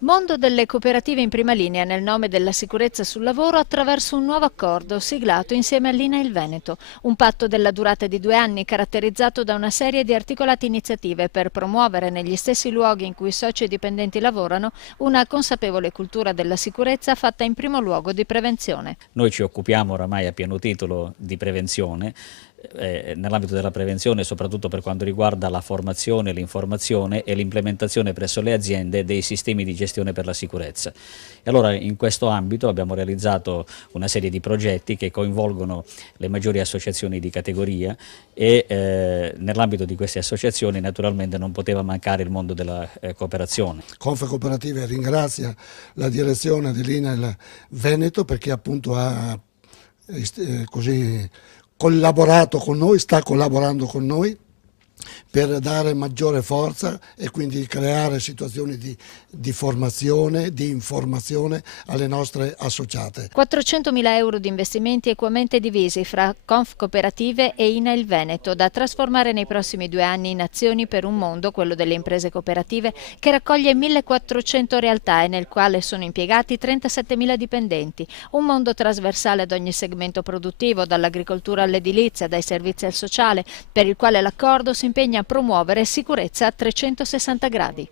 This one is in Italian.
Mondo delle cooperative in prima linea nel nome della sicurezza sul lavoro attraverso un nuovo accordo siglato insieme all'INAIL Veneto, un patto della durata di 2 anni caratterizzato da una serie di articolate iniziative per promuovere negli stessi luoghi in cui i soci e dipendenti lavorano una consapevole cultura della sicurezza fatta in primo luogo di prevenzione. Noi ci occupiamo oramai a pieno titolo di prevenzione, nell'ambito della prevenzione soprattutto per quanto riguarda la formazione, l'informazione e l'implementazione presso le aziende dei sistemi di gestione per la sicurezza. E allora in questo ambito abbiamo realizzato una serie di progetti che coinvolgono le maggiori associazioni di categoria e nell'ambito di queste associazioni naturalmente non poteva mancare il mondo della cooperazione. Confcooperative ringrazia la direzione dell'INAIL Veneto perché appunto ha così collaborato con noi, sta collaborando con noi per dare maggiore forza e quindi creare situazioni di formazione, di informazione alle nostre associate. 400.000 euro di investimenti equamente divisi fra Confcooperative e INAIL Veneto, da trasformare nei prossimi 2 anni in azioni per un mondo, quello delle imprese cooperative, che raccoglie 1.400 realtà e nel quale sono impiegati 37.000 dipendenti. Un mondo trasversale ad ogni segmento produttivo, dall'agricoltura all'edilizia, dai servizi al sociale, per il quale l'accordo si impegna a promuovere sicurezza a 360 gradi.